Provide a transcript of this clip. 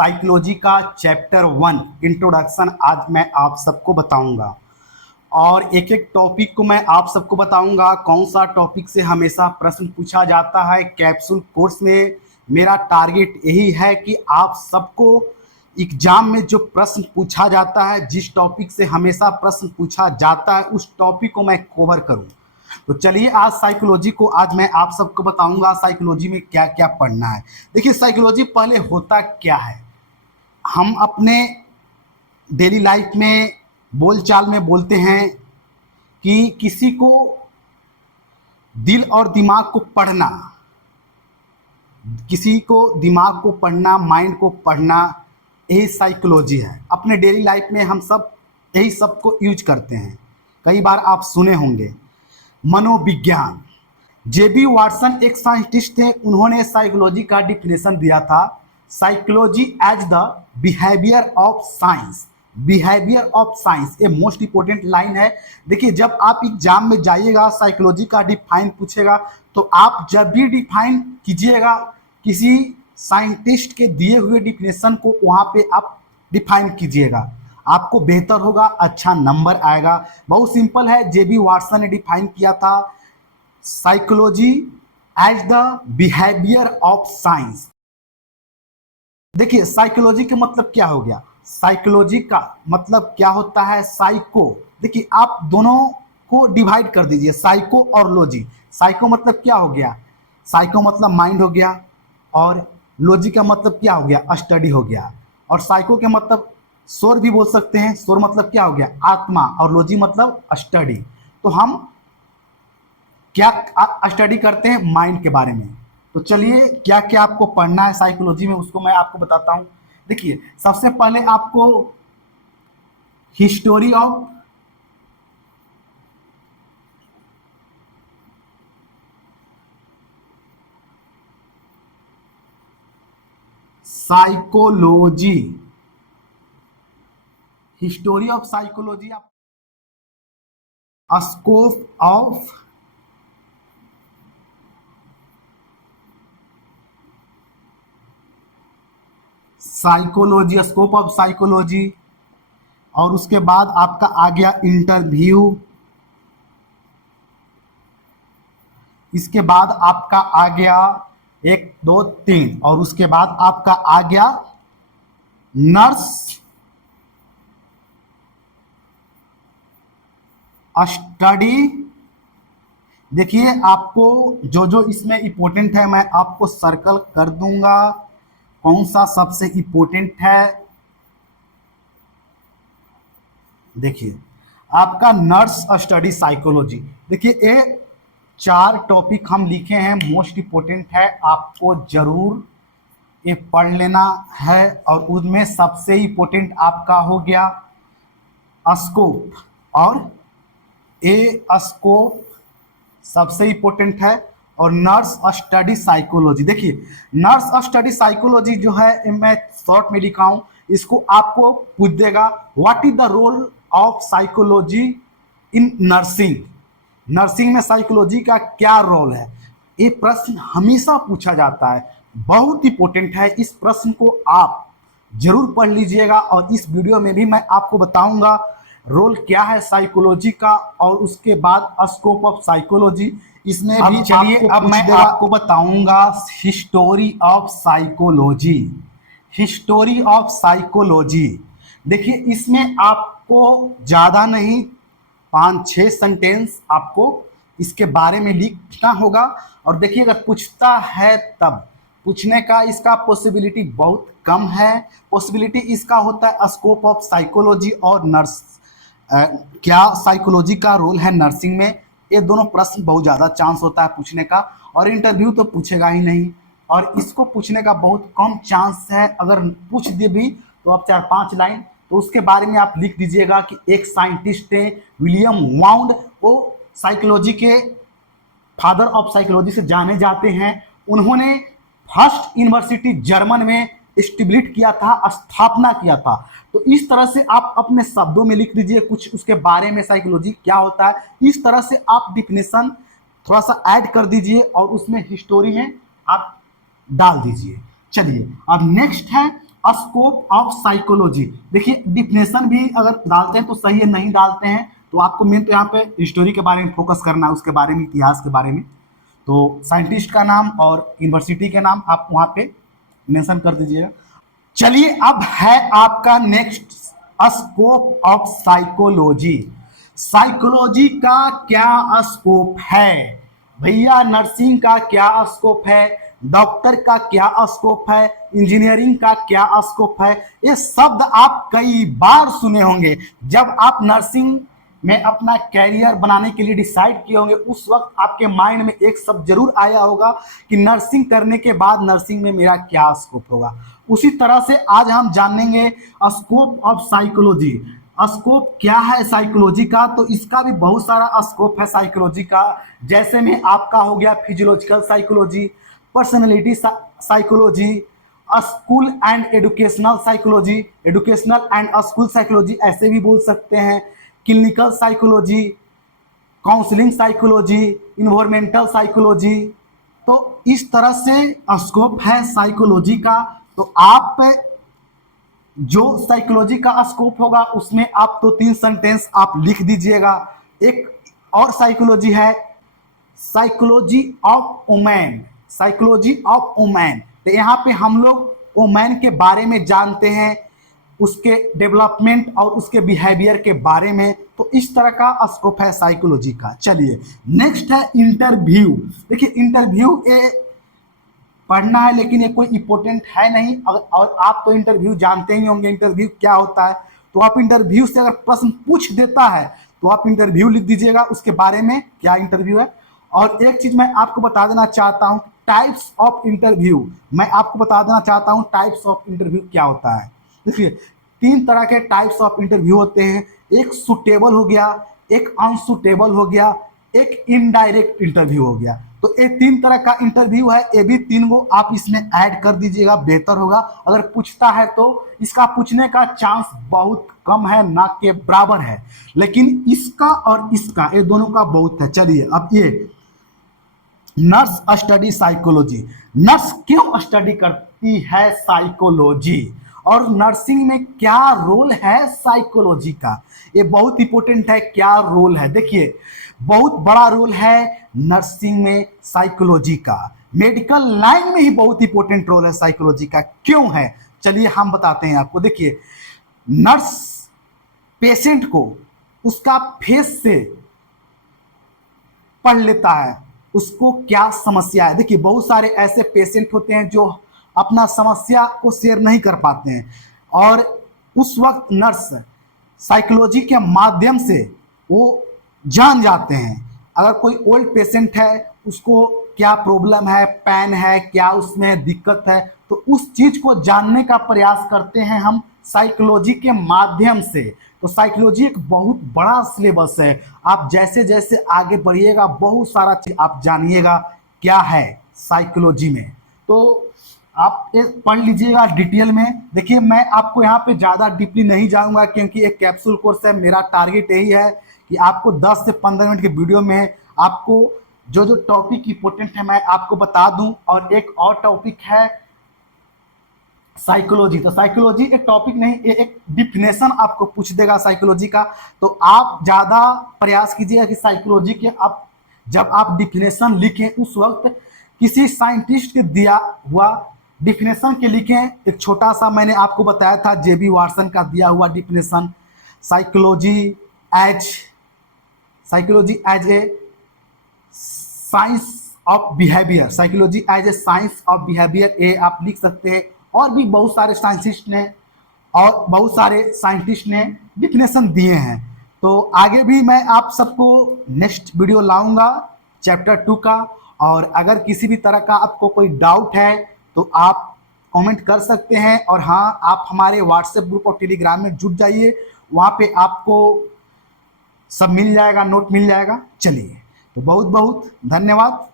Psychology का chapter 1 introduction आज मैं आप सबको बताऊंगा और एक एक टॉपिक को मैं आप सबको बताऊंगा कौन सा टॉपिक से हमेशा प्रश्न पूछा जाता है कैप्सूल कोर्स में। मेरा टारगेट यही है कि आप सबको एग्जाम में जो प्रश्न पूछा जाता है, जिस टॉपिक से हमेशा प्रश्न पूछा जाता है, उस टॉपिक को मैं कवर करूं। तो चलिए आज साइकोलॉजी को आज मैं आप सबको बताऊंगा साइकोलॉजी में क्या क्या पढ़ना है। देखिए साइकोलॉजी पहले होता क्या है, हम अपने डेली लाइफ में बोलचाल में बोलते हैं कि किसी को दिल और दिमाग को पढ़ना, किसी को दिमाग को पढ़ना, माइंड को पढ़ना, यही साइकोलॉजी है। अपने डेली लाइफ में हम सब यही सब को यूज करते हैं। कई बार आप सुने होंगे मनोविज्ञान। जेबी वाटसन एक साइंटिस्ट थे, उन्होंने साइकोलॉजी का डिफिनेशन दिया था, psychology as the behaviour of science. Behaviour of science ये मोस्ट इंपोर्टेंट लाइन है। देखिए जब आप एग्जाम में जाइएगा साइकोलॉजी का डिफाइन पूछेगा तो आप जब भी डिफाइन कीजिएगा किसी साइंटिस्ट के दिए हुए डिफिनेशन को वहाँ पे आप डिफाइन कीजिएगा, आपको बेहतर होगा, अच्छा नंबर आएगा। बहुत सिंपल है, जेबी वाटसन ने डिफाइन किया था psychology as the behaviour of science. देखिए साइकोलॉजी का मतलब क्या हो गया, साइकोलॉजी का मतलब क्या होता है, साइको। देखिए आप दोनों को डिवाइड कर दीजिए, साइको और लॉजी। साइको मतलब क्या हो गया, साइको मतलब माइंड हो गया, और लॉजी का मतलब क्या हो गया, स्टडी हो गया। और साइको के मतलब सोर भी बोल सकते हैं, सोर मतलब क्या हो गया, आत्मा, और लॉजी मतलब स्टडी। तो हम क्या स्टडी करते हैं, माइंड के बारे में। तो चलिए क्या क्या आपको पढ़ना है साइकोलॉजी में उसको मैं आपको बताता हूं। देखिए सबसे पहले आपको history of psychology, history of psychology, scope of psychology, scope of psychology. और उसके बाद आपका आ गया इंटरव्यू, इसके बाद आपका आ गया 1 2 3, और उसके बाद आपका आ गया नर्स स्टडी। देखिए आपको जो जो इसमें इंपॉर्टेंट है मैं आपको सर्कल कर दूंगा, कौन सा सबसे इंपॉर्टेंट है। देखिए आपका नर्स स्टडी साइकोलॉजी। देखिए ये 4 टॉपिक हम लिखे हैं, मोस्ट इंपॉर्टेंट है, आपको जरूर ये पढ़ लेना है। और उसमें सबसे इंपॉर्टेंट आपका हो गया स्कोप, और ए स्कोप सबसे इंपॉर्टेंट है, और नर्स स्टडी साइकोलॉजी। देखिए नर्स स्टडी साइकोलॉजी जो है मैं शॉर्ट में लिखा हूं, इसको आपको पूछ देगा what is the role of psychology in nursing. Nursing में साइकोलॉजी का क्या रोल है, ये प्रश्न हमेशा पूछा जाता है, बहुत इंपॉर्टेंट है। इस प्रश्न को आप जरूर पढ़ लीजिएगा, और इस वीडियो में भी मैं आपको बताऊंगा रोल क्या है साइकोलॉजी का, और उसके बाद स्कोप ऑफ साइकोलॉजी। इसमें भी चलिए अब मैं आपको बताऊंगा history of psychology, history of psychology. देखिए इसमें आपको ज़्यादा नहीं 5-6 सेंटेंस आपको इसके बारे में लिखना होगा। और देखिए अगर पूछता है तब पूछने का इसका पॉसिबिलिटी बहुत कम है। पॉसिबिलिटी इसका होता है स्कोप ऑफ साइकोलॉजी और नर्स, क्या साइकोलॉजी का रोल है नर्सिंग में। ये दोनों प्रश्न बहुत ज़्यादा चांस होता है पूछने का, और इंटरव्यू तो पूछेगा ही नहीं, और इसको पूछने का बहुत कम चांस है। अगर पूछ दे भी तो आप 4-5 लाइन तो उसके बारे में आप लिख दीजिएगा कि एक साइंटिस्ट थे विलियम वाउंड, वो साइकोलॉजी के फादर ऑफ साइकोलॉजी से जाने जाते हैं। उन्होंने फर्स्ट यूनिवर्सिटी जर्मन में एस्टेब्लिश किया था, स्थापना किया था। तो इस तरह से आप अपने शब्दों में लिख दीजिए कुछ उसके बारे में, साइकोलॉजी क्या होता है। इस तरह से आप डिफिनेशन थोड़ा सा ऐड कर दीजिए और उसमें हिस्टोरी में आप डाल दीजिए। चलिए अब नेक्स्ट है स्कोप ऑफ साइकोलॉजी। देखिए डिफिनेशन भी अगर डालते हैं तो सही है, नहीं डालते हैं तो आपको मेन तो यहाँ पे हिस्टोरी के बारे में फोकस करना है, उसके बारे में, इतिहास के बारे में। तो साइंटिस्ट का नाम और यूनिवर्सिटी के नाम आप वहाँ पे मेंशन कर दीजिएगा। चलिए अब है आपका next scope of psychology. Psychology का क्या स्कोप है भैया? नर्सिंग का क्या स्कोप है, डॉक्टर का क्या स्कोप है, इंजीनियरिंग का क्या स्कोप है? ये शब्द आप कई बार सुने होंगे। जब आप नर्सिंग में अपना कैरियर बनाने के लिए डिसाइड किए होंगे उस वक्त आपके माइंड में एक शब्द जरूर आया होगा कि नर्सिंग करने के बाद नर्सिंग में मेरा क्या स्कोप होगा। उसी तरह से आज हम जानेंगे स्कोप ऑफ साइकोलॉजी। स्कोप क्या है साइकोलॉजी का? तो इसका भी बहुत सारा स्कोप है साइकोलॉजी का। जैसे में आपका हो गया physiological psychology, personality psychology, school and educational psychology, educational and school psychology ऐसे भी बोल सकते हैं, clinical psychology, counselling psychology, environmental psychology. तो इस तरह से स्कोप है साइकोलॉजी का। तो आप जो साइकोलॉजी का स्कोप होगा उसमें आप तो 3 सेंटेंस आप लिख दीजिएगा। एक और साइकोलॉजी है psychology of women, psychology of women. तो यहाँ पे हम लोग वुमेन के बारे में जानते हैं, उसके डेवलपमेंट और उसके बिहेवियर के बारे में। तो इस तरह का स्कोप है साइकोलॉजी का। चलिए नेक्स्ट है इंटरव्यू। देखिए इंटरव्यू ये पढ़ना है लेकिन ये कोई इंपॉर्टेंट है नहीं, और आप तो इंटरव्यू जानते ही होंगे इंटरव्यू क्या होता है। तो आप इंटरव्यू से अगर प्रश्न पूछ देता है तो आप इंटरव्यू लिख दीजिएगा उसके बारे में क्या इंटरव्यू है। और एक चीज मैं आपको बता देना चाहता हूं, टाइप्स ऑफ इंटरव्यू। मैं आपको बता देना चाहता हूं टाइप्स ऑफ इंटरव्यू क्या होता है। देखिए 3 तरह के टाइप्स ऑफ इंटरव्यू होते हैं। एक सुटेबल हो गया, एक अनसुटेबल हो गया, एक इनडायरेक्ट इंटरव्यू हो गया। तो ये 3 तरह का इंटरव्यू है, ये भी 3 को आप इसमें ऐड कर दीजिएगा, बेहतर होगा। अगर पूछता है तो इसका पूछने का चांस बहुत कम है, ना के बराबर है, लेकिन इसका और इसका ये दोनों का बहुत है। चलिए अब ये नर्स स्टडी साइकोलॉजी। नर्स क्यों स्टडी करती है साइकोलॉजी, और नर्सिंग में क्या रोल है साइकोलॉजी का, ये बहुत इंपॉर्टेंट है। क्या रोल है? देखिए बहुत बड़ा रोल है नर्सिंग में साइकोलॉजी का। मेडिकल लाइन में ही बहुत इंपॉर्टेंट रोल है साइकोलॉजी का। क्यों है चलिए हम बताते हैं आपको। देखिए नर्स पेशेंट को उसका फेस से पढ़ लेता है उसको क्या समस्या है। देखिए बहुत सारे ऐसे पेशेंट होते हैं जो अपना समस्या को शेयर नहीं कर पाते हैं, और उस वक्त नर्स साइकोलॉजी के माध्यम से वो जान जाते हैं। अगर कोई ओल्ड पेशेंट है उसको क्या प्रॉब्लम है, पेन है, क्या उसमें दिक्कत है, तो उस चीज को जानने का प्रयास करते हैं हम साइकोलॉजी के माध्यम से। तो साइकोलॉजी एक बहुत बड़ा सिलेबस है। आप जैसे जैसे आगे बढ़िएगा बहुत सारा चीज आप जानिएगा क्या है साइकोलॉजी में। तो आप ये पढ़ लीजिएगा डिटेल में। देखिए मैं आपको यहाँ पे ज़्यादा डीपली नहीं जाऊँगा क्योंकि एक कैप्सूल कोर्स है। मेरा टारगेट यही है कि आपको 10 से 15 मिनट के वीडियो में आपको जो जो टॉपिक इंपॉर्टेंट है मैं आपको बता दूं। और एक और टॉपिक है साइकोलॉजी। तो साइकोलॉजी एक टॉपिक नहीं, ये एक डिफिनेशन आपको पूछ देगा साइकोलॉजी का। तो आप ज़्यादा प्रयास कीजिएगा कि साइकोलॉजी के आप जब आप डिफिनेशन लिखें उस वक्त किसी साइंटिस्ट के दिया हुआ डिफिनेशन के लिखें। एक छोटा सा मैंने आपको बताया था जेबी वाटसन का दिया हुआ definition, psychology as a science of behaviour, psychology as a science of behaviour, ये आप लिख सकते हैं। और भी बहुत सारे साइंटिस्ट ने और बहुत सारे साइंटिस्ट ने डिफिनेशन दिए हैं। तो आगे भी मैं आप सबको नेक्स्ट वीडियो लाऊंगा चैप्टर 2 का। और अगर किसी भी तरह का आपको कोई डाउट है तो आप कमेंट कर सकते हैं। और हाँ, आप हमारे व्हाट्सएप ग्रुप और टेलीग्राम में जुट जाइए, वहाँ पे आपको सब मिल जाएगा, नोट मिल जाएगा। चलिए तो बहुत बहुत धन्यवाद।